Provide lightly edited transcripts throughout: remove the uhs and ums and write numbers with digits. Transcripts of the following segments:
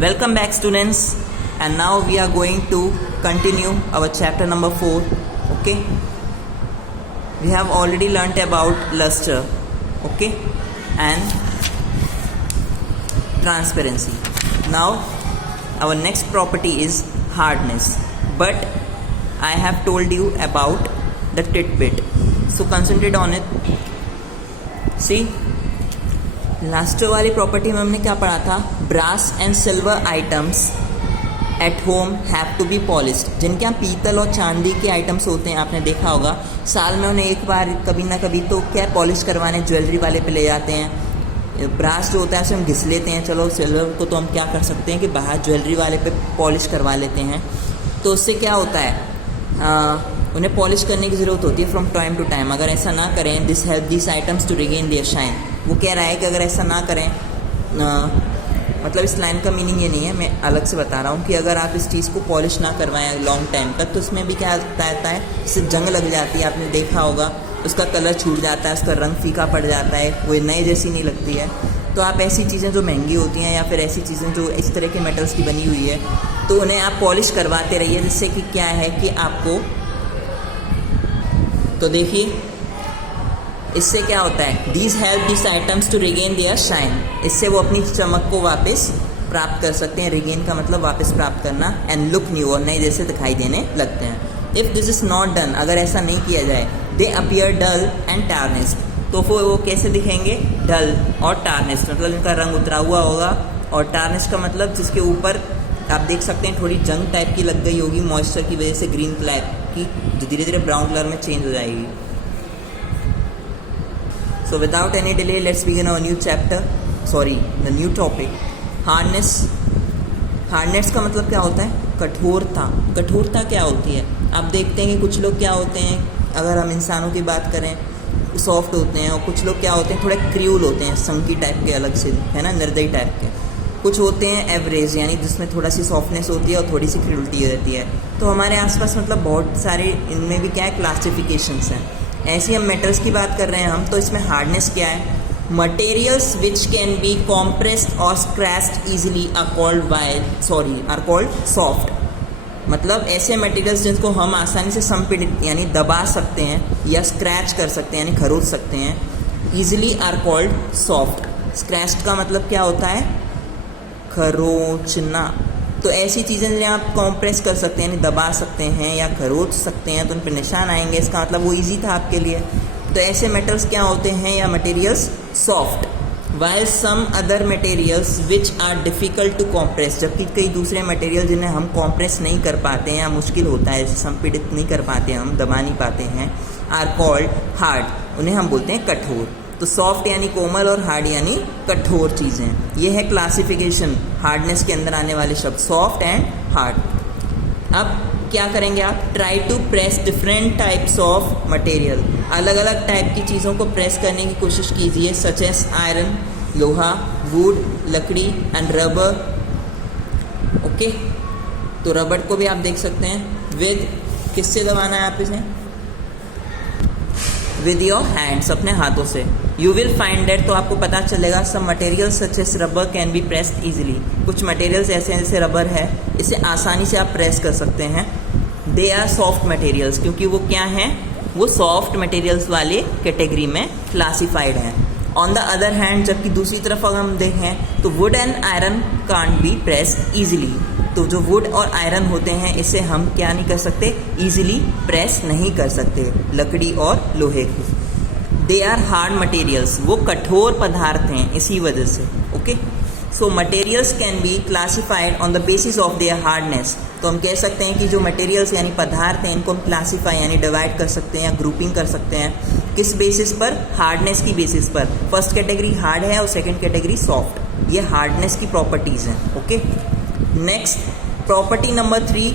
Welcome back students, and now we are going to continue our chapter number 4. Okay, we have already learnt about luster, okay, and transparency. Now our next property is hardness, but I have told you about the tidbit, so concentrate on it. See, lustre वाली property में हमने क्या पढ़ा था? Brass and silver items at home have to be polished. जिनके यहाँ पीतल और चांदी के आइटम्स होते हैं, आपने देखा होगा साल में उन्हें एक बार कभी ना कभी तो क्या पॉलिश करवाने ज्वेलरी वाले पे ले जाते हैं. ब्रास जो होता है उसे हम घिस लेते हैं, चलो सिल्वर को तो हम क्या कर सकते हैं कि बाहर ज्वेलरी वाले पे पॉलिश करवा लेते हैं. तो उससे क्या होता है, उन्हें पॉलिश करने की ज़रूरत होती है फ्रॉम टाइम टू टाइम. अगर ऐसा ना करें, this help this items to regain their shine. वो कह रहा है कि अगर ऐसा ना करें, मतलब इस लाइन का मीनिंग ये नहीं है, मैं अलग से बता रहा हूँ कि अगर आप इस चीज़ को पॉलिश ना करवाएं लॉन्ग टाइम तक, तो उसमें भी क्या रहता है, इससे जंग लग जाती है. आपने देखा होगा उसका कलर छूट जाता है, उसका रंग फीका पड़ जाता है, वो नए जैसी नहीं लगती है. तो आप ऐसी चीज़ें जो महंगी होती हैं या फिर ऐसी चीज़ें जो इस तरह के मेटल्स की बनी हुई है, तो उन्हें आप पॉलिश करवाते रहिए, जिससे कि क्या है कि आपको, तो देखिए इससे क्या होता है, these help this items to regain their shine. इससे वो अपनी चमक को वापस प्राप्त कर सकते हैं. रिगेन का मतलब वापस प्राप्त करना, एंड लुक न्यू, और नए जैसे दिखाई देने लगते हैं. If this is not done, अगर ऐसा नहीं किया जाए, they appear dull and tarnished. तो फिर वो कैसे दिखेंगे? डल और टार्निश्ड, मतलब इनका रंग उतरा हुआ होगा. और टार्निश्ड का मतलब जिसके ऊपर आप देख सकते हैं थोड़ी जंग टाइप की लग गई होगी मॉइस्चर की वजह से, ग्रीन ब्लैक की, जो धीरे धीरे ब्राउन कलर में चेंज हो जाएगी. So without any delay, let's begin our new chapter. Sorry, the new topic. Hardness. Hardness का मतलब क्या होता है? कठोरता. कठोरता क्या होती है? आप देखते हैं कि कुछ लोग क्या होते हैं, अगर हम इंसानों की बात करें, सॉफ्ट होते हैं, और कुछ लोग क्या होते हैं, थोड़े क्रूल होते हैं, संकी टाइप के, अलग से है ना, निर्दयी टाइप के. कुछ होते हैं एवरेज, यानी जिसमें थोड़ा सी सॉफ्टनेस होती है और थोड़ी सी क्रूलिटी रहती है. तो हमारे आसपास मतलब बहुत सारे इनमें भी क्या है, क्लासिफिकेशंस हैं. ऐसी हम मेटल्स की बात कर रहे हैं हम, तो इसमें हार्डनेस क्या है? Materials which can be compressed और scratched easily are called soft. मतलब ऐसे मटेरियल्स जिनको हम आसानी से संपीड़ित यानी दबा सकते हैं या स्क्रैच कर सकते हैं यानी खरोच सकते हैं, easily are called soft. Scratched का मतलब क्या होता है? खरोचना. तो ऐसी चीज़ें जिन्हें आप कॉम्प्रेस कर सकते हैं यानी दबा सकते हैं या खरोच सकते हैं, तो उन पर निशान आएंगे, इसका मतलब वो इजी था आपके लिए. तो ऐसे मेटल्स क्या होते हैं या materials? Soft. While some other materials which are difficult to compress, जबकि कई दूसरे मटेरियल जिन्हें हम कॉम्प्रेस नहीं कर पाते हैं या मुश्किल होता है, संपीड़ित नहीं कर पाते, हम दबा नहीं पाते हैं, आर कॉल्ड हार्ड. उन्हें हम बोलते हैं कठोर. तो सॉफ्ट यानी कोमल और हार्ड यानी कठोर चीज़ें. ये है क्लासिफिकेशन हार्डनेस के अंदर आने वाले शब्द, सॉफ्ट एंड हार्ड. अब क्या करेंगे आप? Try to press different types of material. अलग अलग टाइप की चीज़ों को प्रेस करने की कोशिश कीजिए, सच एस आयरन, लोहा, वुड, लकड़ी एंड रबर. ओके, तो रबर को भी आप देख सकते हैं. विद किससे दबाना है आप इसे? विद योर हैंड्स, अपने हाथों से. यू विल फाइंड दैट, तो आपको पता चलेगा, some material such as rubber can be pressed easily. कुछ मटेरियल्स ऐसे हैं जैसे रबर है, इसे आसानी से आप प्रेस कर सकते हैं. दे आर सॉफ्ट मटेरियल्स, क्योंकि वो क्या हैं? वो सॉफ्ट मटेरियल्स वाले कैटेगरी में क्लासिफाइड हैं. ऑन द अदर हैंड, जबकि दूसरी तरफ अगर हम देखें तो would and iron can't be pressed easily. तो जो वुड और आयरन होते हैं, इसे हम क्या नहीं कर सकते? ईजिली प्रेस नहीं कर सकते, लकड़ी और लोहे को. दे आर हार्ड मटेरियल्स, वो कठोर पदार्थ हैं इसी वजह से. Okay, so materials can be classified on the basis of there hardness. तो हम कह सकते हैं कि जो मटेरियल्स यानी पदार्थ हैं, इनको हम क्लासीफाई यानी डिवाइड कर सकते हैं या ग्रुपिंग कर सकते हैं. किस बेसिस पर? हार्डनेस की बेसिस पर. फर्स्ट कैटेगरी हार्ड है और सेकेंड कैटेगरी सॉफ्ट. ये हार्डनेस की प्रॉपर्टीज़ हैं. Okay, next property number 3,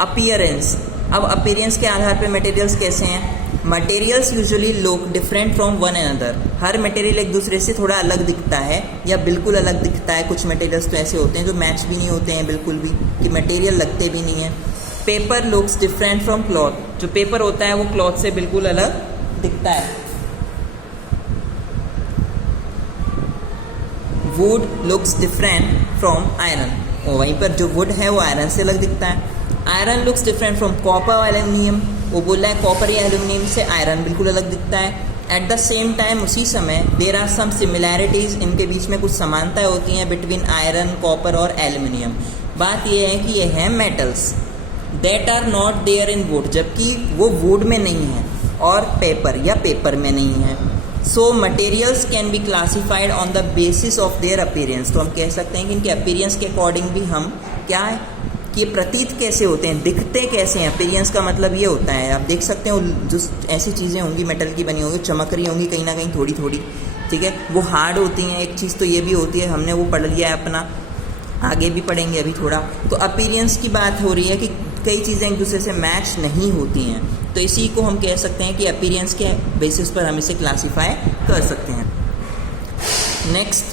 appearance. अब अपीयरेंस के आधार पर मटेरियल्स कैसे हैं? Materials usually look different from one another. Her material एक दूसरे से थोड़ा अलग दिखता है या बिल्कुल अलग दिखता है. कुछ मटेरियल्स तो ऐसे होते हैं जो मैच भी नहीं होते हैं बिल्कुल भी, कि मटेरियल लगते भी नहीं हैं. Paper looks different from cloth. जो पेपर होता है वो क्लॉथ से बिल्कुल अलग दिखता है. Would looks different from iron. और वहीं पर जो वुड है वो आयरन से अलग दिखता है। Iron looks different from copper और एल्यूमिनियम, वो बोल रहा है कॉपर या एल्यूमिनियम से आयरन बिल्कुल अलग दिखता है। एट द सेम टाइम उसी समय देर आर सम सिमिलैरिटीज़, इनके बीच में कुछ समानताएं होती हैं बिटवीन आयरन, कॉपर और एल्यूमिनियम। बात यह है कि ये है metals that are not there in wood, जबकि वो वुड में नहीं है और पेपर या पेपर में नहीं है। So materials can be classified on the basis of their appearance, तो हम कह सकते हैं कि इनके अपीयरेंस के अकॉर्डिंग भी हम क्या है कि ये प्रतीत कैसे होते हैं, दिखते कैसे हैं। अपीयरेंस का मतलब ये होता है, आप देख सकते हो जो ऐसी चीज़ें होंगी मेटल की बनी होंगी, चमक रही होंगी कहीं ना कहीं थोड़ी थोड़ी, ठीक है, वो हार्ड होती हैं। एक चीज़ तो ये भी होती है, हमने वो पढ़ लिया है अपना, आगे भी पढ़ेंगे अभी थोड़ा। तो अपीयरेंस की बात हो रही है कि कई चीज़ें एक दूसरे से मैच नहीं होती हैं, तो इसी को हम कह सकते हैं कि अपीयरेंस के बेसिस पर हम इसे क्लासीफाई कर सकते हैं। नेक्स्ट,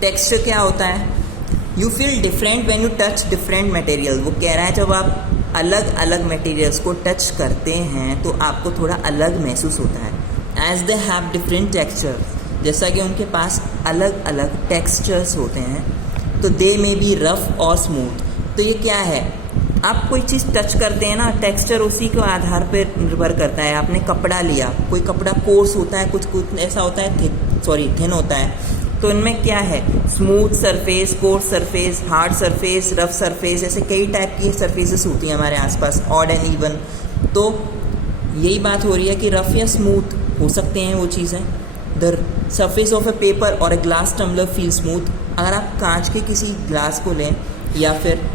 टेक्सचर क्या होता है? You feel different when you touch different material, वो कह रहा है जब आप अलग अलग मटेरियल्स को टच करते हैं तो आपको थोड़ा अलग महसूस होता है। As they have different texture, जैसा कि उनके पास अलग अलग टेक्सचर्स होते हैं, तो दे मे बी रफ और स्मूथ। तो ये क्या है, आप कोई चीज़ टच करते हैं ना, टेक्सचर उसी के आधार पर निर्भर करता है। आपने कपड़ा लिया, कोई कपड़ा कोर्स होता है, कुछ ऐसा होता है थिन होता है, तो इनमें क्या है, smooth surface, course surface, hard surface, rough surface, ऐसे कई टाइप की सरफेसेस होती हैं हमारे आसपास, ऑड एंड इवन। तो यही बात हो रही है कि रफ या स्मूथ हो सकते हैं वो चीज़ें। The surface of a paper और a glass tumbler feel smooth, अगर आप कांच के किसी ग्लास को लें या फिर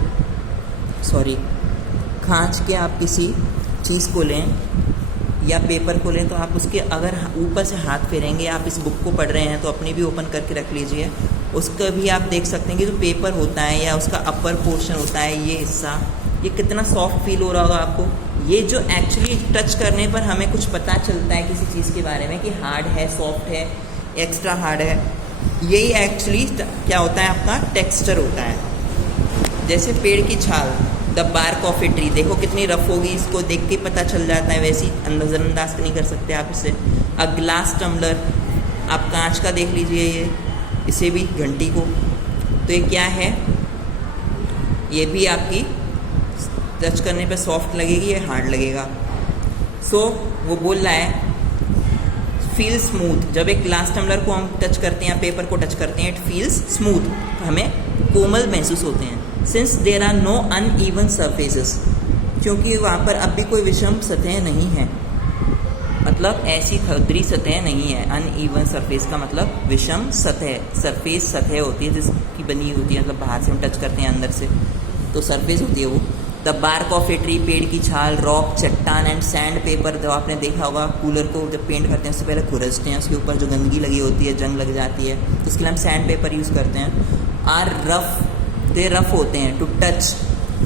कांच के आप किसी चीज़ को लें या पेपर को लें, तो आप उसके अगर ऊपर से हाथ फेरेंगे, आप इस बुक को पढ़ रहे हैं तो अपनी भी ओपन करके रख लीजिए, उसका भी आप देख सकते हैं कि जो पेपर होता है या उसका अपर पोर्शन होता है, ये हिस्सा, ये कितना सॉफ्ट फील हो रहा होगा आपको। ये जो एक्चुअली टच करने पर हमें कुछ पता चलता है किसी चीज़ के बारे में कि हार्ड है, सॉफ्ट है, एक्स्ट्रा हार्ड है, यही एक्चुअली क्या होता है, आपका टेक्सचर होता है। जैसे पेड़ की छाल, the bark of a tree, देखो कितनी रफ होगी, इसको देख के पता चल जाता है, वैसी नज़रअंदाज नहीं कर सकते आप इसे। अ ग्लास टम्बलर, आप कांच का देख लीजिए, ये इसे भी घंटी को, तो ये क्या है, ये भी आपकी टच करने पे सॉफ्ट लगेगी, ये हार्ड लगेगा। सो वो बोल रहा है फील स्मूथ, जब एक ग्लास टम्बलर को हम टच करते हैं, पेपर को टच करते हैं, इट फील्स स्मूथ, हमें कोमल महसूस होते हैं। Since there are no uneven surfaces, क्योंकि वहाँ पर अब भी कोई विषम सतह नहीं है, मतलब ऐसी खरदरी सतह नहीं है। अनइवन सरफेस का मतलब विषम सतह, सरफेस सतह होती है जिसकी बनी होती है, मतलब बाहर से हम टच करते हैं अंदर से, तो सरफेस होती है वो। The bark of a tree, पेड़ की छाल, रॉक, चट्टान एंड सैंड पेपर, जब आपने देखा होगा कूलर को जब पेंट करते हैं उससे पहले खुरचते हैं, उसके ऊपर जो गंदगी लगी होती है, जंग लग जाती है, तो उसके लिए हम सैंड पेपर यूज़ करते हैं। आर रफ, दे रफ होते हैं टू टच,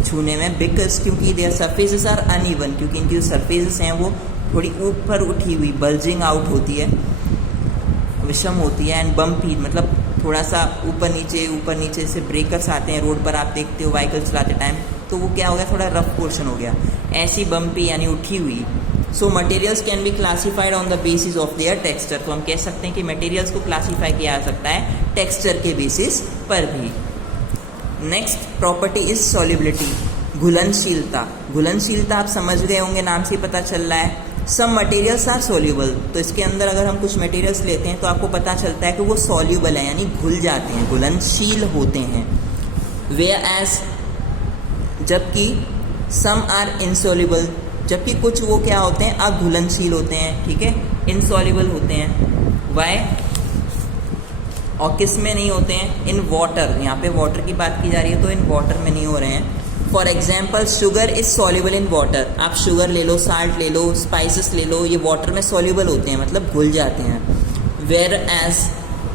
छूने में, बिकॉज क्योंकि देयर सरफेसेस आर अनइवन, क्योंकि इनकी जो सरफेसेस हैं वो थोड़ी ऊपर उठी हुई, बल्जिंग आउट होती है, विषम होती है, एंड बम्पी, मतलब थोड़ा सा ऊपर नीचे से ब्रेकर्स आते हैं रोड पर, आप देखते हो व्हीकल चलाते टाइम, तो वो क्या हो गया, थोड़ा रफ पोर्शन हो गया, ऐसी बम्पी यानी उठी हुई। So materials can be classified on the basis of their texture, तो हम कह सकते हैं कि मटेरियल्स को क्लासीफाई किया जा सकता है टेक्सचर के बेसिस पर भी। नेक्स्ट प्रॉपर्टी इज सॉल्युबिलिटी, घुलनशीलता। घुलनशीलता आप समझ गए होंगे, नाम से पता चल रहा है। सम मटेरियल्स आर सॉल्युबल, तो इसके अंदर अगर हम कुछ मटेरियल्स लेते हैं तो आपको पता चलता है कि वो सॉल्युबल है, यानी घुल जाते हैं, घुलनशील होते हैं। वेयर एज, जबकि सम आर इनसॉल्युबल, जबकि कुछ वो क्या होते हैं, अघुलनशील होते हैं, ठीक है, इनसॉल्युबल होते हैं। वाई, और किस में नहीं होते हैं, इन वाटर, यहाँ पे वाटर की बात की जा रही है तो इन वाटर में नहीं हो रहे हैं। For example sugar is soluble in water, आप शुगर ले लो, साल्ट ले लो, स्पाइसेस ले लो, ये वाटर में सॉल्युबल होते हैं, मतलब घुल जाते हैं। वेयर एज,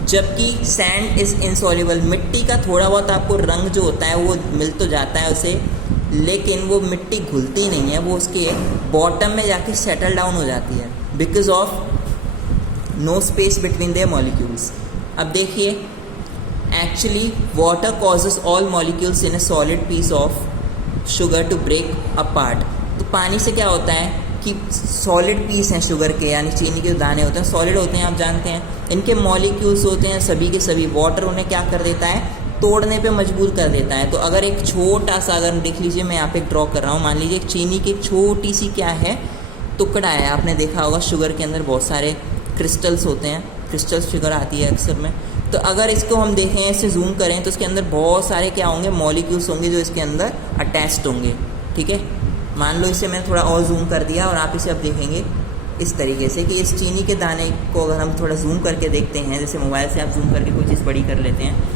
जबकि सैंड इज इनसॉल्युबल, मिट्टी का थोड़ा बहुत आपको रंग जो होता है वो मिल तो जाता है उसे, लेकिन वो मिट्टी घुलती नहीं है, वो उसके बॉटम में जाके सेटल डाउन हो जाती है, because of no space between their molecules. अब देखिए, actually water causes all molecules in a solid piece of sugar to break apart. तो पानी से क्या होता है कि सॉलिड पीस हैं शुगर के, यानी चीनी के दाने होते हैं, सॉलिड होते हैं, आप जानते हैं, इनके मॉलिक्यूल्स होते हैं सभी के सभी, वाटर उन्हें क्या कर देता है, तोड़ने पे मजबूर कर देता है। तो अगर एक छोटा सा, अगर देख लीजिए मैं यहाँ पे ड्रॉ कर रहा हूँ, मान लीजिए एक चीनी की एक छोटी सी क्या है टुकड़ा है। आपने देखा होगा शुगर के अंदर बहुत सारे क्रिस्टल्स होते हैं, क्रिस्टल शुगर आती है अक्सर में। तो अगर इसको हम देखें, ऐसे जूम करें तो इसके अंदर बहुत सारे क्या होंगे, मॉलिक्यूल्स होंगे जो इसके अंदर अटैच्ड होंगे। ठीक है, मान लो इसे मैंने थोड़ा और जूम कर दिया और आप इसे अब देखेंगे इस तरीके से कि इस चीनी के दाने को अगर हम थोड़ा जूम करके देखते हैं, जैसे मोबाइल से आप जूम करके कोई चीज़ बड़ी कर लेते हैं,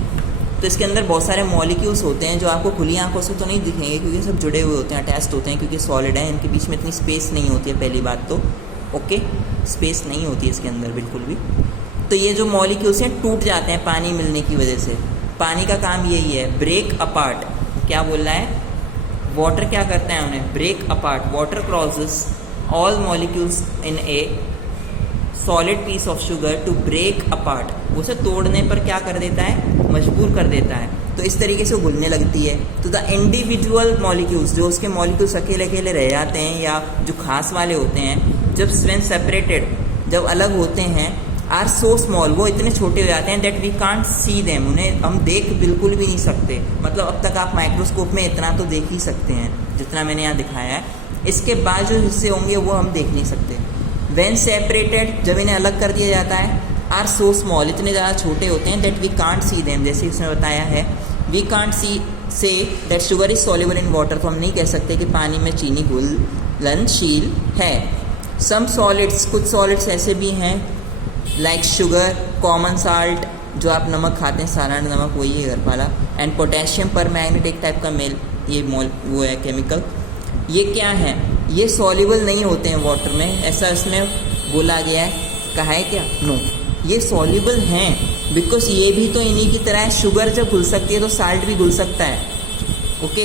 तो इसके अंदर बहुत सारे मॉलिक्यूल्स होते हैं जो आपको खुली आंखों से तो नहीं दिखेंगे क्योंकि सब जुड़े हुए होते हैं, अटैच्ड होते हैं, क्योंकि सॉलिड है, इनके बीच में इतनी स्पेस नहीं होती है। पहली बात तो ओके, स्पेस नहीं होती है इसके अंदर बिल्कुल भी। तो ये जो मॉलिक्यूल्स हैं टूट जाते हैं पानी मिलने की वजह से। पानी का काम यही है, ब्रेक अपार्ट। क्या बोल रहा है, वाटर क्या करता है उन्हें, break apart. Water crosses all molecules in a solid piece of sugar to break apart. उसे तोड़ने पर क्या कर देता है, मजबूर कर देता है। तो इस तरीके से घुलने लगती है। तो द इंडिविजुअल मॉलिक्यूल्स, जो उसके मॉलिक्यूल्स अकेले अकेले रह जाते हैं या जो खास वाले होते हैं, जब व्हेन सेपरेटेड, जब अलग होते हैं, आर सो स्मॉल, वो इतने छोटे हो जाते हैं that we can't see them, उन्हें हम देख बिल्कुल भी नहीं सकते। मतलब अब तक आप माइक्रोस्कोप में इतना तो देख ही सकते हैं जितना मैंने यहाँ दिखाया है, इसके बाद जो हिस्से होंगे वो हम देख नहीं सकते। व्हेन सेपरेटेड, जब इन्हें अलग कर दिया जाता है, आर सो स्मॉल, इतने ज़्यादा छोटे होते हैं that we can't see them, जैसे उसने बताया है, we can't see say that sugar is soluble in water, तो हम नहीं कह सकते कि पानी में चीनी घुलनशील है। सम सॉलिड्स, कुछ सॉलिड्स ऐसे भी हैं लाइक शुगर, कॉमन साल्ट, जो आप नमक खाते हैं, साधारण नमक वही है घर वाला, एंड पोटेशियम पर मैग्नेट एक टाइप का मेल, ये वो है केमिकल। ये क्या है, ये सॉल्युबल नहीं होते हैं वाटर में, ऐसा इसमें बोला गया है, कहा है क्या, नो, ये सॉल्युबल हैं बिकॉज ये भी तो इन्हीं की तरह है। शुगर जब घुल सकती है तो साल्ट भी घुल सकता है। ओके,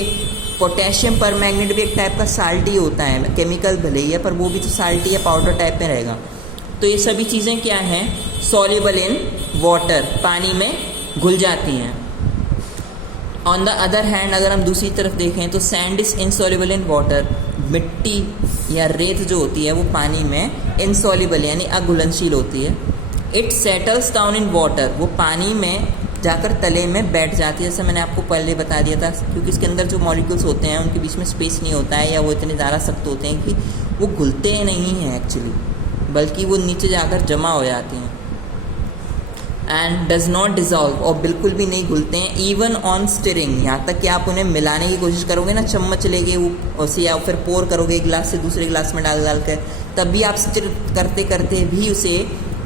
पोटेशियम पर मैग्नेट भी एक टाइप का साल्ट ही होता है, केमिकल भले ही है पर वो भी तो साल्ट ही है, पाउडर टाइप में रहेगा। तो ये सभी चीज़ें क्या हैं, सॉल्युबल इन वाटर, पानी में घुल जाती हैं। ऑन द अदर हैंड, अगर हम दूसरी तरफ देखें तो sand is insoluble in water, मिट्टी या रेत जो होती है वो पानी में इनसॉल्युबल यानी अघुलनशील होती है। It settles down in water, वो पानी में जाकर तले में बैठ जाती है, जैसे मैंने आपको पहले बता दिया था, क्योंकि इसके अंदर जो मॉलिक्यूल्स होते हैं उनके बीच में स्पेस नहीं होता है, या वो इतने ज़्यादा सख्त होते हैं कि वो घुलते नहीं हैं एक्चुअली, बल्कि वो नीचे जाकर जमा हो जाते हैं। एंड डज नॉट डिजॉल्व, और बिल्कुल भी नहीं घुलते हैं, इवन ऑन स्टिरिंग, यहाँ तक कि आप उन्हें मिलाने की कोशिश करोगे ना, चम्मच लेके वो उसे या फिर पोर करोगे एक गिलास से दूसरे गिलास में डाल डाल कर, तब भी आप स्टिर करते करते भी उसे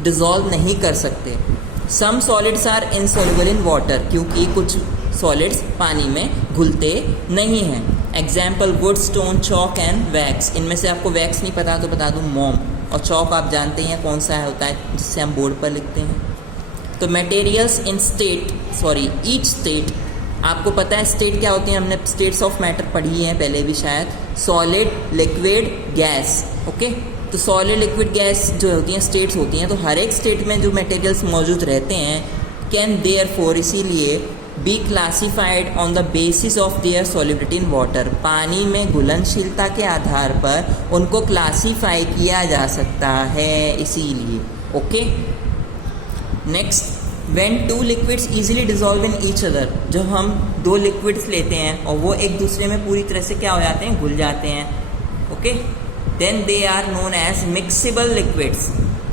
डिजॉल्व नहीं कर सकते। Some solids are insoluble in water, क्योंकि कुछ सॉलिड्स पानी में घुलते नहीं हैं। Example wood, stone, chalk and wax. इनमें से आपको वैक्स नहीं पता तो बता दूँ, मोम, और चॉक आप जानते हैं कौन सा होता है जिससे हम बोर्ड पर लिखते हैं। तो मटेरियल्स इन ईच स्टेट, आपको पता है स्टेट क्या होती है, हमने स्टेट्स ऑफ मैटर पढ़ी है पहले भी शायद, सॉलिड, लिक्विड, गैस। ओके, तो सॉलिड, लिक्विड, गैस जो होती हैं स्टेट्स होती हैं, तो हर एक स्टेट में जो मटेरियल्स मौजूद रहते हैं कैन देयरफॉर, इसीलिए B classified on the basis of there solubility in water, पानी में घुलनशीलता के आधार पर उनको क्लासीफाई किया जा सकता है, इसीलिए। Okay, next, when two liquids easily dissolve in each other, जो हम दो लिक्विड्स लेते हैं और वो एक दूसरे में पूरी तरह से क्या हो जाते हैं, घुल जाते हैं। Okay, then they are known as miscible liquids,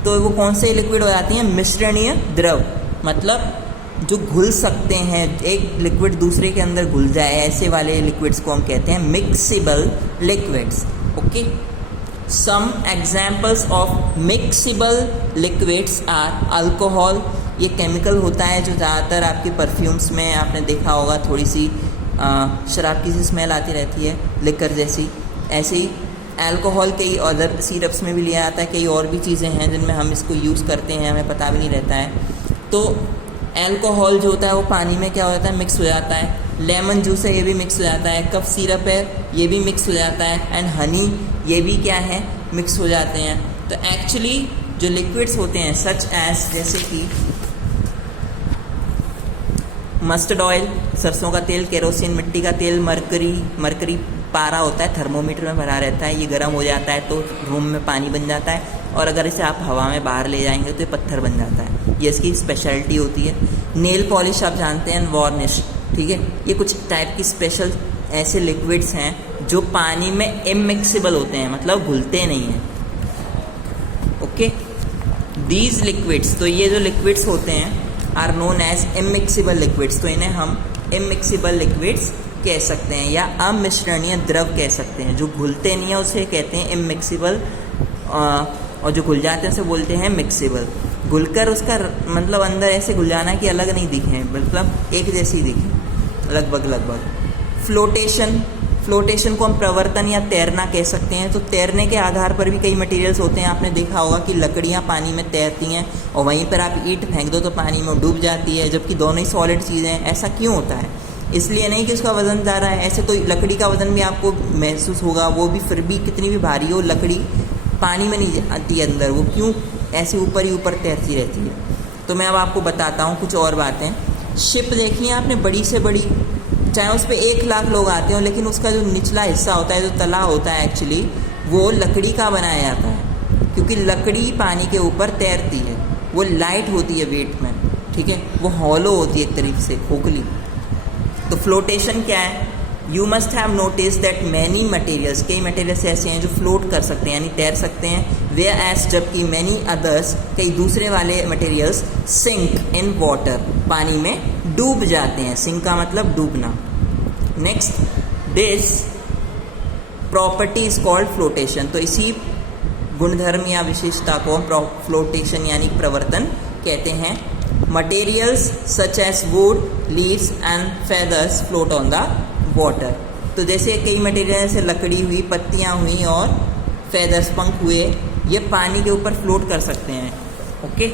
तो वो कौन से लिक्विड हो जाती हैं, मिश्रणीय द्रव, मतलब जो घुल सकते हैं, एक लिक्विड दूसरे के अंदर घुल जाए, ऐसे वाले लिक्विड्स को हम कहते हैं miscible liquids. Okay, some examples of miscible liquids are alcohol, ये केमिकल होता है जो ज़्यादातर आपके परफ्यूम्स में आपने देखा होगा, थोड़ी सी शराब की सी स्मेल आती रहती है, लिकर जैसी। ऐसे ही अल्कोहल कई अदर सिरप्स में भी लिया जाता है, कई और भी चीज़ें हैं जिनमें हम इसको यूज़ करते हैं, हमें पता भी नहीं रहता है। तो अल्कोहल जो होता है वो पानी में क्या हो जाता है, मिक्स हो जाता है। लेमन जूस है ये भी मिक्स हो जाता है, कफ सिरप है ये भी मिक्स हो जाता है, एंड हनी ये भी क्या है, मिक्स हो जाते हैं। तो एक्चुअली जो लिक्विड्स होते हैं सच एज, जैसे कि मस्टर्ड ऑयल, सरसों का तेल, केरोसिन, मिट्टी का तेल, मरकरी पारा होता है, थर्मोमीटर में भरा रहता है, ये गर्म हो जाता है तो रूम में पानी बन जाता है, और अगर इसे आप हवा में बाहर ले जाएंगे तो ये पत्थर बन जाता है, ये इसकी स्पेशलिटी होती है। नेल पॉलिश आप जानते हैं, वार्निश, ठीक है। ये कुछ टाइप की स्पेशल ऐसे लिक्विड्स हैं जो पानी में इमिक्सिबल होते हैं, मतलब घुलते नहीं हैं। ओके, दीज लिक्विड्स, तो ये जो लिक्विड्स होते हैं are known as immiscible liquids, तो इन्हें हम इमिक्सिबल लिक्विड्स कह सकते हैं या अमिश्रणीय द्रव कह सकते हैं। जो घुलते नहीं है उसे कहते हैं इमिक्सिबल, और जो घुल जाते हैं उसे बोलते हैं मिक्सिबल। घुलकर उसका मतलब अंदर ऐसे घुल जाना कि अलग नहीं दिखे, मतलब एक जैसी दिखे लगभग। फ्लोटेशन को हम प्रवर्तन या तैरना कह सकते हैं। तो तैरने के आधार पर भी कई मटेरियल्स होते हैं। आपने देखा होगा कि लकड़ियाँ पानी में तैरती हैं और वहीं पर आप ईंट फेंक दो तो पानी में डूब जाती है, जबकि दोनों ही सॉलिड चीज़ें हैं। ऐसा क्यों होता है? इसलिए नहीं कि उसका वज़न ज़्यादा है, ऐसे तो लकड़ी का वज़न भी आपको महसूस होगा, वो भी फिर भी कितनी भी भारी हो लकड़ी पानी में नहीं आती है अंदर, वो क्यों ऐसे ऊपर ही ऊपर तैरती रहती है। तो मैं अब आपको बताता हूँ कुछ और बातें। शिप देखी है आपने, बड़ी से बड़ी, चाहे उस पर 1 लाख लोग आते हो, लेकिन उसका जो निचला हिस्सा होता है, जो तला होता है एक्चुअली, वो लकड़ी का बनाया जाता है, क्योंकि लकड़ी पानी के ऊपर तैरती है, वो लाइट होती है वेट में, ठीक है, वो हॉलो होती है एक तरीके से, खोखली। तो फ्लोटेशन क्या है? You must have notice that many materials, कई मटेरियल्स ऐसे हैं जो फ्लोट कर सकते हैं यानी तैर सकते हैं, वेयर एज, जबकि मैनी अदर्स, कई दूसरे वाले मटेरियल्स सिंक इन वाटर, पानी में डूब जाते हैं। सिंक का मतलब डूबना। Next, this property is called flotation, तो इसी गुणधर्म या विशेषता को हम फ्लोटेशन यानी प्रवर्तन कहते हैं। Materials such as wood, leaves and feathers float on the water, तो जैसे कई मटेरियल जैसे लकड़ी हुई, पत्तियाँ हुई और फेदर्स, पंख हुए, ये पानी के ऊपर फ्लोट कर सकते हैं, ओके,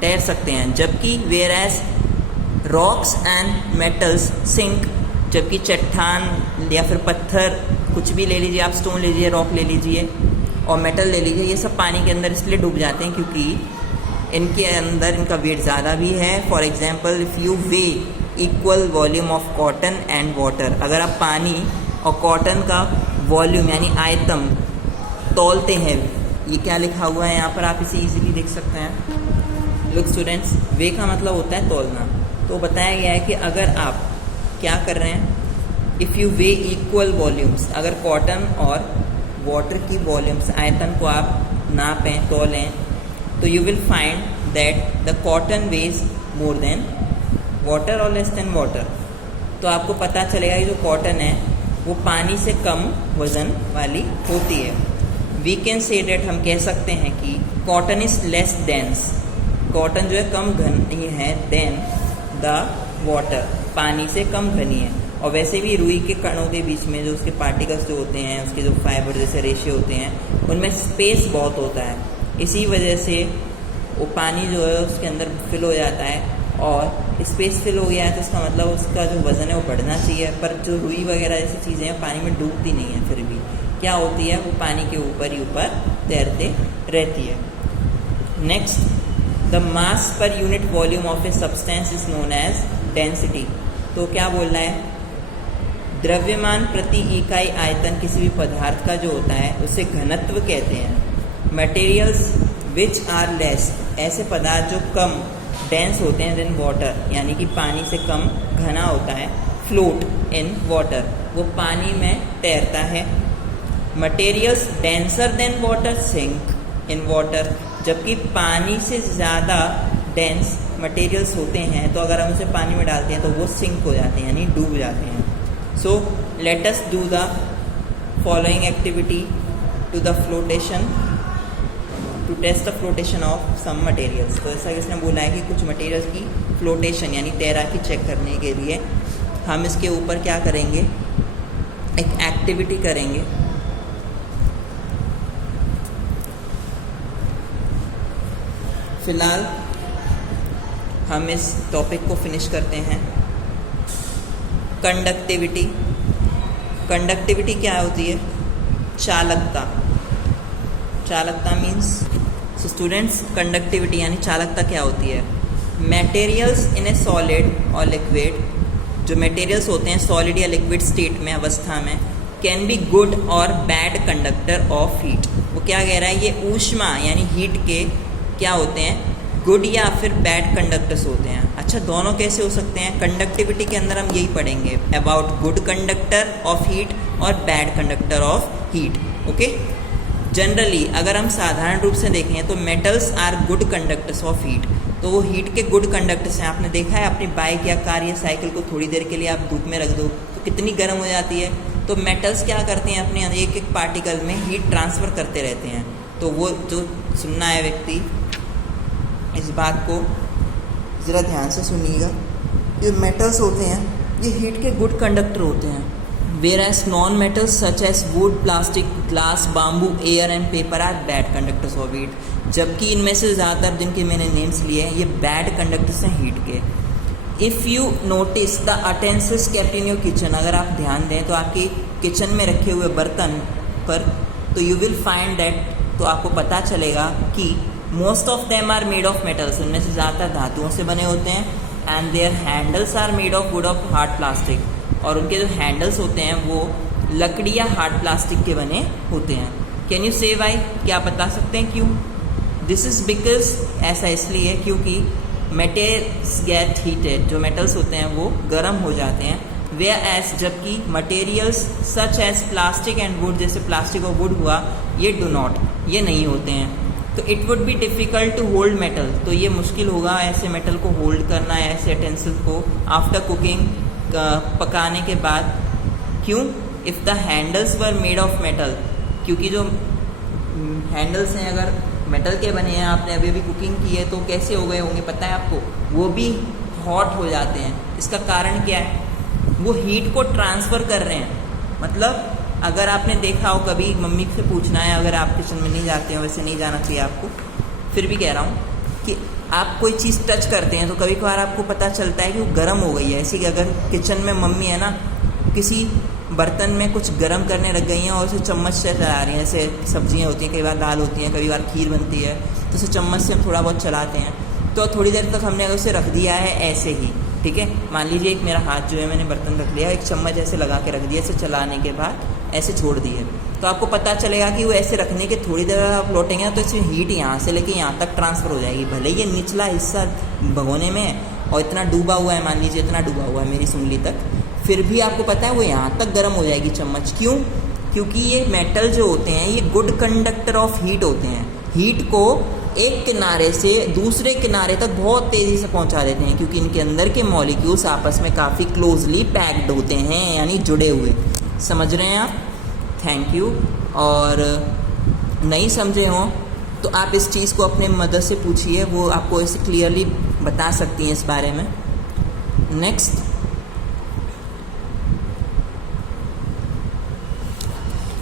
तैर सकते हैं। जबकि whereas rocks and metals sink, जबकि चट्टान या फिर पत्थर, कुछ भी ले लीजिए आप, स्टोन ले लीजिए, रॉक ले लीजिए और मेटल ले लीजिए, ये सब पानी के अंदर इसलिए डूब जाते हैं क्योंकि इनके अंदर इनका वेट ज़्यादा भी है। For example, if you weigh equal volume of cotton and water, अगर आप पानी और कॉटन का वॉल्यूम यानी आयतन तौलते हैं, ये क्या लिखा हुआ है यहाँ पर, आप इसे इजीली देख सकते हैं। लुक स्टूडेंट्स, वे का मतलब होता है तौलना, तो बताया गया है कि अगर आप क्या कर रहे हैं, if you weigh equal volumes, अगर कॉटन और वाटर की वॉल्यूम्स, आयतन को आप नापें, तौलें, तो you will find that the cotton weighs more than water और लेस देन वाटर, तो आपको पता चलेगा कि जो कॉटन है वो पानी से कम वज़न वाली होती है। वी कैन से डेट, हम कह सकते हैं कि cotton is less dense, cotton जो है कम घनी है, देन द वाटर, पानी से कम घनी है। और वैसे भी रुई के कणों के बीच में जो उसके पार्टिकल्स जो होते हैं, उसके जो फाइबर जैसे रेशियो होते हैं, उनमें स्पेस बहुत होता है, इसी वजह से वो पानी जो है उसके अंदर फिल हो जाता है, और स्पेस फिल हो गया है तो इसका मतलब उसका जो वज़न है वो बढ़ना चाहिए। पर जो रुई वगैरह जैसी चीज़ें हैं पानी में डूबती नहीं है, फिर भी क्या होती है, वो पानी के ऊपर ही ऊपर तैरते रहती है। Next, the mass per unit volume of a substance is known as density, तो क्या बोल रहा है, द्रव्यमान प्रति इकाई आयतन किसी भी पदार्थ का जो होता है उसे घनत्व कहते हैं। मटेरियल्स विच आर लेस, ऐसे पदार्थ जो कम डेंस होते हैं देन वाटर, यानी कि पानी से कम घना होता है, फ्लोट इन वाटर, वो पानी में तैरता है। Materials denser than water sink in water, जबकि पानी से ज़्यादा डेंस मटेरियल्स होते हैं तो अगर हम उसे पानी में डालते हैं तो वो सिंक हो जाते हैं यानी डूब जाते हैं। So let us do the following activity to the flotation, to test the flotation of some materials. तो ऐसा किसने बोला है कि कुछ मटेरियल्स की फ्लोटेशन यानी तैराकी चेक करने के लिए हम इसके ऊपर क्या करेंगे, एक एक्टिविटी करेंगे। फिलहाल हम इस टॉपिक को फिनिश करते हैं। कंडक्टिविटी, कंडक्टिविटी क्या होती है, चालकता, चालकता मीन्स, सो स्टूडेंट्स कंडक्टिविटी यानी चालकता क्या होती है, मटेरियल्स इन ए सॉलिड और लिक्विड, जो मटेरियल्स होते हैं सॉलिड या लिक्विड स्टेट में, अवस्था में, कैन बी गुड और बैड कंडक्टर ऑफ हीट। वो क्या कह रहा है, ये ऊष्मा यानी हीट के क्या होते हैं, गुड या फिर बैड कंडक्टर्स होते हैं, अच्छा, दोनों कैसे हो सकते हैं? कंडक्टिविटी के अंदर हम यही पढ़ेंगे about good conductor of heat और bad conductor of heat. Okay, generally अगर हम साधारण रूप से देखें तो metals are good conductors of heat, तो वो हीट के गुड कंडक्टर्स हैं। आपने देखा है अपनी बाइक या कार या साइकिल को थोड़ी देर के लिए आप धूप में रख दो तो कितनी गर्म हो जाती है। तो मेटल्स क्या करते हैं, अपने एक एक पार्टिकल में हीट ट्रांसफ़र करते रहते हैं। तो वो जो सुनना है व्यक्ति इस बात को ज़रा ध्यान से सुनिएगा, ये मेटल्स होते हैं ये हीट के गुड कंडक्टर होते हैं। Whereas non-metals such as wood, plastic, glass, bamboo, air and paper are bad conductors of heat। जबकि इनमें से ज़्यादातर जिनके मैंने नेम्स लिए हैं ये बैड कंडक्टर्स हैं हीट के। If you notice the utensils kept in your kitchen, अगर आप ध्यान दें तो आपकी किचन में रखे हुए बर्तन पर तो यू विल फाइंड दैट, तो आपको पता चलेगा कि most of them are made of metals, इनमें से ज़्यादातर धातुओं से बने होते हैं। And their handles are made of wood of hard plastic, और उनके जो हैंडल्स होते हैं वो लकड़ी या हार्ड प्लास्टिक के बने होते हैं। कैन यू से वाई, क्या आप बता सकते हैं क्यों? दिस इज़ बिकॉज, ऐसा इसलिए क्योंकि मेटेरियल्स गेट हीटेड, जो मेटल्स होते हैं वो गर्म हो जाते हैं। वेयर एज, जबकि materials such as plastic and wood, जैसे प्लास्टिक और वुड हुआ, ये डू नॉट, ये नहीं होते हैं। तो it would be difficult to hold metal, तो ये मुश्किल होगा ऐसे मेटल को होल्ड करना, ऐसे यूटेंसिल को आफ्टर कुकिंग, पकाने के बाद। क्यों? If the handles were made of metal, क्योंकि जो हैंडल्स हैं अगर मेटल के बने हैं, आपने अभी कुकिंग की है तो कैसे हो गए होंगे पता है आपको, वो भी हॉट हो जाते हैं। इसका कारण क्या है? वो हीट को ट्रांसफ़र कर रहे हैं। मतलब अगर आपने देखा हो कभी, मम्मी से पूछना है, अगर आप किचन में नहीं जाते हो, वैसे नहीं जाना चाहिए आपको, फिर भी कह रहा हूँ कि आप कोई चीज़ टच करते हैं तो कभी कभार आपको पता चलता है कि वो गर्म हो गई है। ऐसे कि अगर किचन में मम्मी है ना, किसी बर्तन में कुछ गर्म करने लग गई हैं और उसे चम्मच से चला रही हैं, जैसे सब्जियां होती हैं, कई बार दाल होती हैं, कई बार खीर बनती है, तो उसे चम्मच से हम थोड़ा बहुत चलाते हैं। तो थोड़ी देर तक हमने अगर उसे रख दिया है ऐसे ही, ठीक है, मान लीजिए एक मेरा हाथ जो है मैंने बर्तन रख लिया, एक चम्मच ऐसे लगा के रख दिया, इसे चलाने के बाद ऐसे छोड़ दिए, तो आपको पता चलेगा कि वो ऐसे रखने के थोड़ी देर आप लौटेंगे तो इसमें हीट यहाँ से लेके यहाँ तक ट्रांसफ़र हो जाएगी। भले ये निचला हिस्सा भगोने में है और इतना डूबा हुआ है, मान लीजिए इतना डूबा हुआ है मेरी उंगली तक, फिर भी आपको पता है वो यहाँ तक गर्म हो जाएगी चम्मच। क्यों? क्योंकि ये मेटल जो होते हैं ये गुड कंडक्टर ऑफ हीट होते हैं। हीट को एक किनारे से दूसरे किनारे तक बहुत तेज़ी से पहुंचा देते हैं, क्योंकि इनके अंदर के मॉलिक्यूल्स आपस में काफ़ी क्लोजली पैक्ड होते हैं, यानी जुड़े हुए। समझ रहे हैं आप? Thank you. और नहीं समझे हों तो आप इस चीज़ को अपने मदर से पूछिए, वो आपको इसे क्लियरली बता सकती हैं इस बारे में। नेक्स्ट,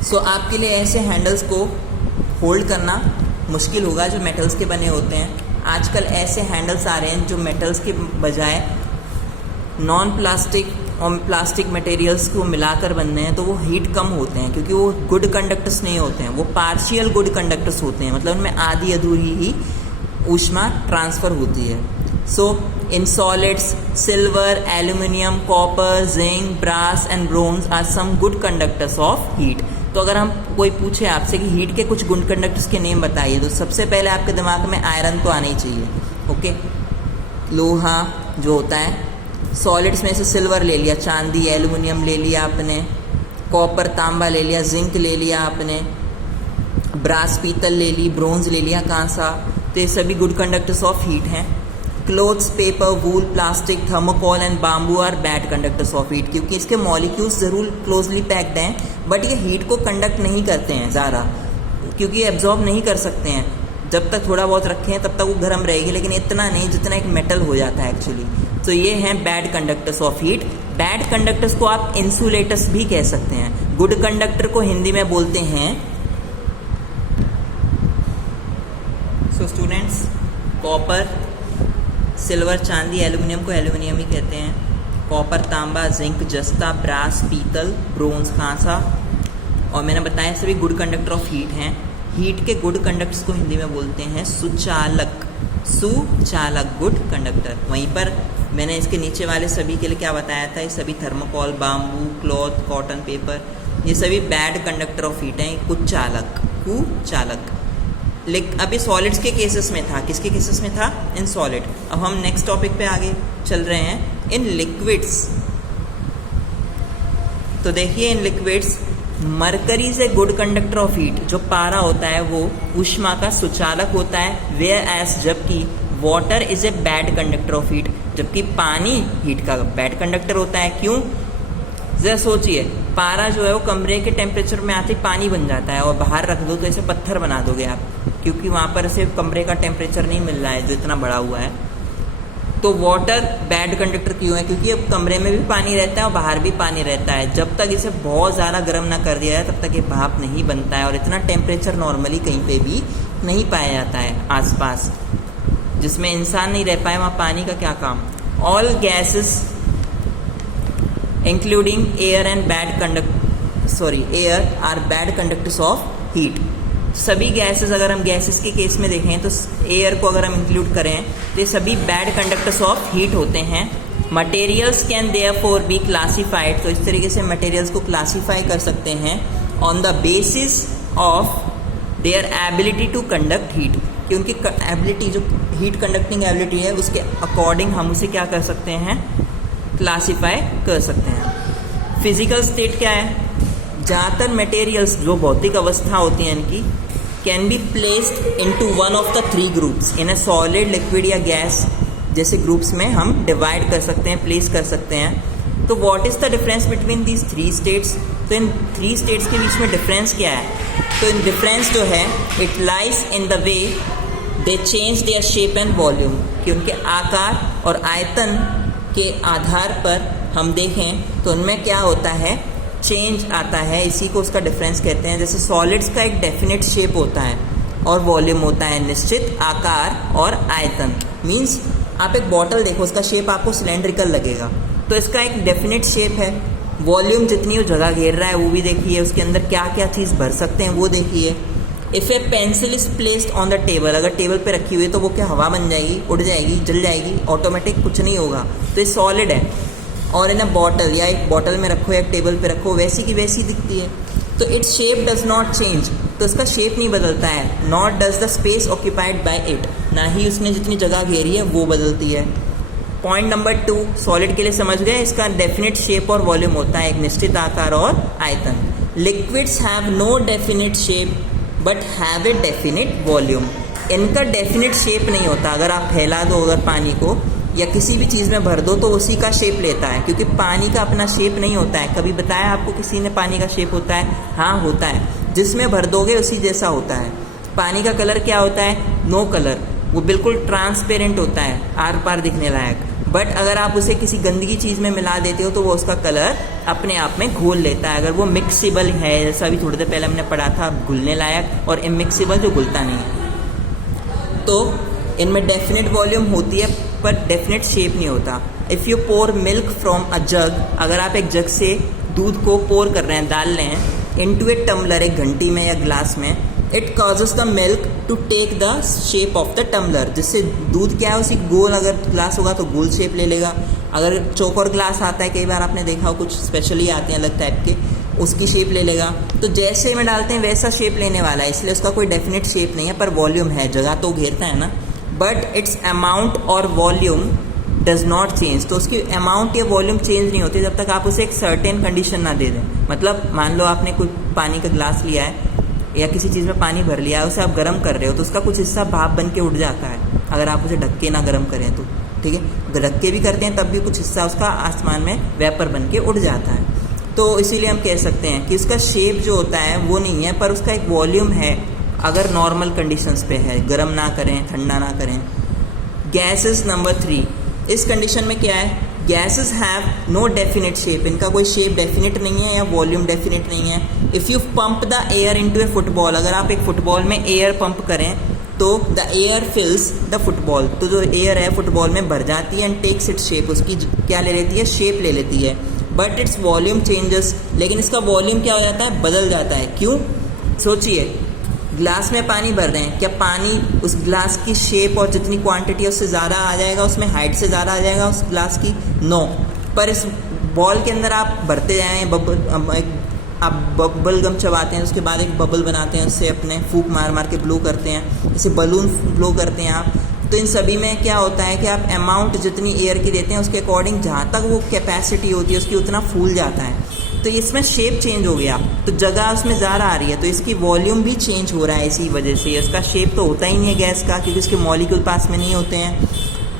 सो आपके लिए ऐसे हैंडल्स को होल्ड करना मुश्किल होगा जो मेटल्स के बने होते हैं। आजकल ऐसे हैंडल्स आ रहे हैं जो मेटल्स के बजाय नॉन प्लास्टिक और प्लास्टिक मटेरियल्स को मिलाकर बन रहे हैं, तो वो हीट कम होते हैं, क्योंकि वो गुड कंडक्टर्स नहीं होते हैं, वो पार्शियल गुड कंडक्टर्स होते हैं, मतलब उनमें आधी अधूरी ही ऊष्मा ट्रांसफ़र होती है। So in solids silver, aluminium, copper, zinc, brass and bronze are some good conductors of heat. तो अगर हम कोई पूछे आपसे कि हीट के कुछ गुड कंडक्टर्स के नेम बताइए, तो सबसे पहले आपके दिमाग में आयरन तो आना ही चाहिए। ओके, लोहा जो होता है, सॉलिड्स में से सिल्वर ले लिया, चांदी, एल्युमिनियम ले लिया आपने, कॉपर तांबा ले लिया, जिंक ले लिया आपने, ब्रास पीतल ले ली, ब्रोंज ले लिया, कांसा, तो ये सभी गुड कंडक्टर्स ऑफ हीट हैं। Clothes, paper, wool, plastic, thermocol and bamboo are bad conductors of heat, क्योंकि इसके मॉलिक्यूल्स ज़रूर क्लोजली पैक्ड हैं, बट ये हीट को कंडक्ट नहीं करते हैं ज़्यादा, क्योंकि ये एब्जॉर्ब नहीं कर सकते हैं। जब तक थोड़ा बहुत रखें तब तक वो गर्म रहेगी, लेकिन इतना नहीं जितना एक मेटल हो जाता है एक्चुअली। तो ये हैं bad conductors of heat. Bad conductors को आप इंसुलेटर्स भी कह सकते हैं। गुड कंडक्टर को हिंदी में बोलते हैं, सो स्टूडेंट्स, कॉपर, सिल्वर, चांदी, एल्युमिनियम को एल्युमिनियम ही कहते हैं, कॉपर, तांबा, जिंक, जस्ता, ब्रास, पीतल, ब्रोंज, कांसा, और मैंने बताया सभी गुड कंडक्टर ऑफ हीट हैं। हीट के गुड कंडक्टर्स को हिंदी में बोलते हैं सुचालक। सुचालक गुड कंडक्टर। वहीं पर मैंने इसके नीचे वाले सभी के लिए क्या बताया था, ये सभी thermocol, bamboo, cloth, cotton, paper, ये सभी बैड कंडक्टर ऑफ हीट हैं। कुचालक, कुचालक। अभी सॉलिड्स के केसेस में था, किसके केसेस में था? In solid. अब हम नेक्स्ट टॉपिक पे आगे चल रहे हैं, इन लिक्विड्स। तो देखिए in liquids mercury is a good conductor of heat, जो पारा होता है वो ऊष्मा का सुचालक होता है, वेयर एज जबकि water is a bad conductor of heat, जबकि पानी हीट का बैड कंडक्टर होता है। क्यों? जरा सोचिए, पारा जो है वो कमरे के टेम्परेचर में आते ही पानी बन जाता है, और बाहर रख दो तो ऐसे पत्थर बना दोगे आप, क्योंकि वहाँ पर ऐसे कमरे का टेम्परेचर नहीं मिल रहा है जो इतना बड़ा हुआ है। तो वाटर बैड कंडक्टर क्यों है? क्योंकि अब कमरे में भी पानी रहता है और बाहर भी पानी रहता है। जब तक इसे बहुत ज़्यादा गर्म ना कर दिया जाए तब तक ये भाप नहीं बनता है, और इतना टेम्परेचर नॉर्मली कहीं पे भी नहीं पाया जाता है आसपास, जिसमें इंसान नहीं रह पाए, वहाँ पानी का क्या काम। All gases including air and air are bad conductors of heat. सभी गैसेस, अगर हम गैसेस के केस में देखें तो एयर को अगर हम इंक्लूड करें तो ये सभी बैड कंडक्टर्स ऑफ हीट होते हैं। Materials can therefore be classified, तो इस तरीके से मटेरियल्स को क्लासीफाई कर सकते हैं on the basis of their ability to conduct heat, कि उनकी एबिलिटी, जो हीट कंडक्टिंग एबिलिटी है, उसके अकॉर्डिंग हम उसे क्या कर सकते हैं? क्लासीफाई कर सकते हैं। फिजिकल स्टेट क्या है? ज़्यादातर मटेरियल्स जो भौतिक अवस्था होती है इनकी, can be placed into one of the three groups in a solid, liquid या गैस जैसे ग्रुप्स में हम डिवाइड कर सकते हैं, प्लेस कर सकते हैं। तो what is the difference between these three states? तो इन थ्री स्टेट्स के बीच में डिफरेंस क्या है? तो इन डिफरेंस जो है, it lies in the way they change their shape and volume, कि उनके आकार और आयतन के आधार पर हम देखें तो उनमें क्या होता है? चेंज आता है। इसी को उसका डिफरेंस कहते हैं। जैसे सॉलिड्स का एक डेफिनेट शेप होता है और वॉल्यूम होता है, निश्चित आकार और आयतन। मीन्स आप एक बॉटल देखो, उसका शेप आपको सिलेंड्रिकल लगेगा, तो इसका एक डेफिनेट शेप है। वॉल्यूम जितनी वो जगह घेर रहा है वो भी देखिए, उसके अंदर क्या क्या चीज़ भर सकते हैं वो देखिए। If A pencil is placed on the table, अगर टेबल पे रखी हुई है तो वो क्या हवा बन जाएगी, उड़ जाएगी, जल जाएगी, ऑटोमेटिक कुछ नहीं होगा, तो ये सॉलिड है। और इन अ बॉटल, या एक बॉटल में रखो या एक टेबल पे रखो, वैसी की वैसी दिखती है, तो its shape does not change, तो इसका शेप नहीं बदलता है। Not does the space occupied by it, ना ही उसने जितनी जगह घेरी है वो बदलती है। पॉइंट नंबर 2 सॉलिड के लिए समझ गए, इसका डेफिनेट शेप और वॉल्यूम होता है, एक निश्चित आकार और आयतन। Liquids have no definite shape but have a definite volume, इनका डेफिनेट शेप नहीं होता। अगर आप फैला दो अगर पानी को या किसी भी चीज़ में भर दो तो उसी का शेप लेता है, क्योंकि पानी का अपना शेप नहीं होता है। कभी बताया आपको किसी ने पानी का शेप होता है? हाँ होता है, जिसमें भर दोगे उसी जैसा होता है। पानी का कलर क्या होता है? नो कलर, वो बिल्कुल ट्रांसपेरेंट होता है, आर पार दिखने लायक। बट अगर आप उसे किसी गंदगी चीज़ में मिला देते हो तो वो उसका कलर अपने आप में घोल लेता है। अगर वो मिक्सिबल है, जैसा अभी थोड़ी देर पहले हमने पढ़ा था, घुलने लायक, और इमिक्सिबल जो घुलता नहीं है। तो इनमें डेफिनेट वॉल्यूम होती है पर डेफिनेट शेप नहीं होता। If you pour milk from a jug, अगर आप एक जग से दूध को पोर कर रहे हैं, डाल रहे हैं इनटू ए टम्बलर, एक घंटी में या ग्लास में, it causes the milk to take the shape of the tumbler, जिससे दूध क्या है उसी गोल, अगर ग्लास होगा तो गोल शेप ले लेगा। अगर चौकोर ग्लास आता है, कई बार आपने देखा हो, कुछ स्पेशली आते हैं अलग टाइप के, उसकी शेप ले लेगा। तो जैसे में डालते हैं वैसा शेप लेने वाला है, इसलिए उसका कोई डेफिनेट शेप नहीं है, पर वॉल्यूम है, जगह तो घेरता है ना। बट इट्स अमाउंट और वॉल्यूम डज नॉट चेंज, तो उसकी अमाउंट या वॉल्यूम चेंज नहीं होती जब तक आप उसे एक सर्टेन कंडीशन ना दे दें। मतलब मान लो आपने कुछ पानी का ग्लास लिया है या किसी चीज़ में पानी भर लिया है, उसे आप गर्म कर रहे हो तो उसका कुछ हिस्सा भाप बन के उड़ जाता है, अगर आप उसे ढक के ना गर्म करें तो, ठीक है। ढक के भी करते हैं तब भी कुछ हिस्सा उसका आसमान में वेपर बन के उड़ जाता है। तो इसीलिए हम कह सकते हैं कि उसका शेप जो होता है वो नहीं है, पर उसका एक वॉल्यूम है, अगर नॉर्मल कंडीशंस पे है, गर्म ना करें, ठंडा ना करें। गैसेस नंबर 3, इस कंडीशन में क्या है? Gases have no definite shape, इनका कोई शेप डेफिनेट नहीं है या वॉल्यूम डेफिनेट नहीं है। If you pump the air into A football, अगर आप एक फुटबॉल में एयर पंप करें तो द एयर फिल्स द फुटबॉल, तो जो एयर है फुटबॉल में भर जाती है एंड टेक्स इट्स शेप, उसकी क्या ले लेती है? शेप ले लेती है। बट इट्स वॉल्यूम चेंजेस, लेकिन इसका वॉल्यूम क्या हो जाता है? बदल जाता है। क्यों? सोचिए, ग्लास में पानी भर रहे हैं, क्या पानी उस ग्लास की शेप और जितनी क्वांटिटी है उससे ज़्यादा आ जाएगा, उसमें हाइट से ज़्यादा आ जाएगा उस ग्लास की? नो। पर इस बॉल के अंदर आप भरते जाएँ, आप बबल गम चबाते हैं, उसके बाद एक बबल बनाते हैं, उससे अपने फूंक मार मार के ब्लो करते हैं, जैसे बलून ब्लो करते हैं आप। तो इन सभी में क्या होता है कि आप अमाउंट जितनी एयर की देते हैं उसके अकॉर्डिंग जहाँ तक वो कैपेसिटी होती है उसकी उतना फूल जाता है। तो इसमें शेप चेंज हो गया, तो जगह उसमें ज़्यादा आ रही है, तो इसकी वॉल्यूम भी चेंज हो रहा है इसी वजह से। इसका शेप तो होता ही नहीं है गैस का, क्योंकि उसके मॉलिक्यूल पास में नहीं होते हैं।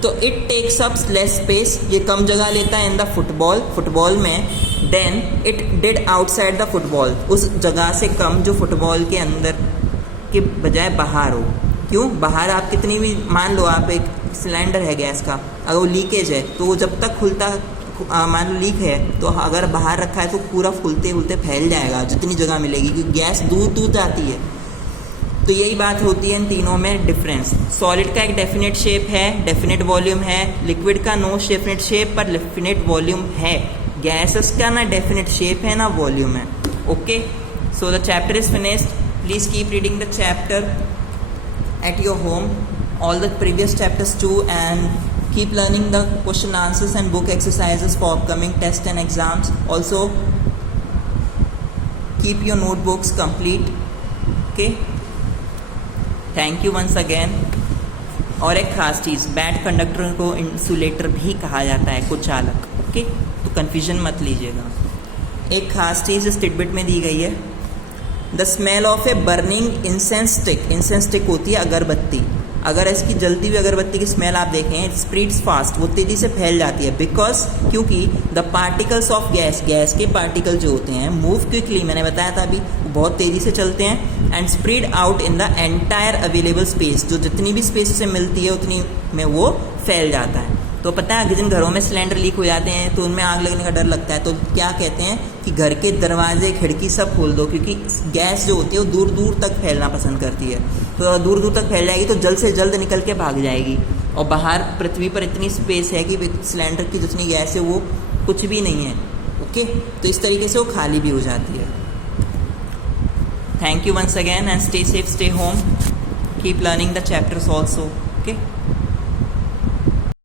तो it takes up less space, ये कम जगह लेता है इन द फुटबॉल में। Then it did outside the football, उस जगह से कम जो फुटबॉल के अंदर के बजाय बाहर हो। क्यों बाहर? आप कितनी भी, मान लो आप एक सिलेंडर है गैस का, अगर वो लीकेज है तो वो जब तक खुलता, मान लो लीक है, तो अगर बाहर रखा है तो पूरा फूलते फूलते फैल जाएगा जितनी जगह मिलेगी, क्योंकि गैस दूर दूर जाती है। तो यही बात होती है इन तीनों में डिफरेंस। सॉलिड का एक डेफिनेट शेप है, डेफिनेट वॉल्यूम है। लिक्विड का नो डेफिनेट शेप पर डेफिनेट वॉल्यूम है। गैसेस का ना डेफिनेट शेप है ना वॉल्यूम है। Okay, so the chapter is finished. Please keep reading the chapter at your home, all the previous chapters too, and keep learning the question answers and book exercises for upcoming tests and exams. Also keep your notebooks complete. Okay, thank you once again. और एक खास चीज़, bad conductor को insulator भी कहा जाता है, कुछ चालक। ओके, तो कन्फ्यूजन मत लीजिएगा। एक खास चीज़ इस टिडबिट में दी गई है, the smell of a burning incense stick. Incense stick होती है अगरबत्ती, अगर इसकी जलती हुई अगरबत्ती की स्मेल आप देखें, इट स्प्रेड्स फास्ट, वो तेज़ी से फैल जाती है। बिकॉज क्योंकि द पार्टिकल्स ऑफ गैस के पार्टिकल जो होते हैं मूव क्विकली, मैंने बताया था अभी, वो बहुत तेज़ी से चलते हैं, and spread out in the entire available space, जो जितनी भी स्पेस से मिलती है उतनी में वो फैल जाता है। तो पता है जिन घरों में सिलेंडर लीक हो जाते हैं तो उनमें आग लगने का डर लगता है, तो क्या कहते हैं कि घर के दरवाजे खिड़की सब खोल दो, क्योंकि गैस जो होती है वो दूर दूर तक फैलना पसंद करती है। तो दूर दूर तक फैल जाएगी तो जल्द से जल्द निकल के भाग जाएगी, और बाहर पृथ्वी पर इतनी स्पेस है कि सिलेंडर की जितनी गैस है वो कुछ भी नहीं है। ओके, तो इस तरीके से वो खाली भी हो जाती है। Thank you once again and stay safe, stay home, keep learning the chapters also. Okay.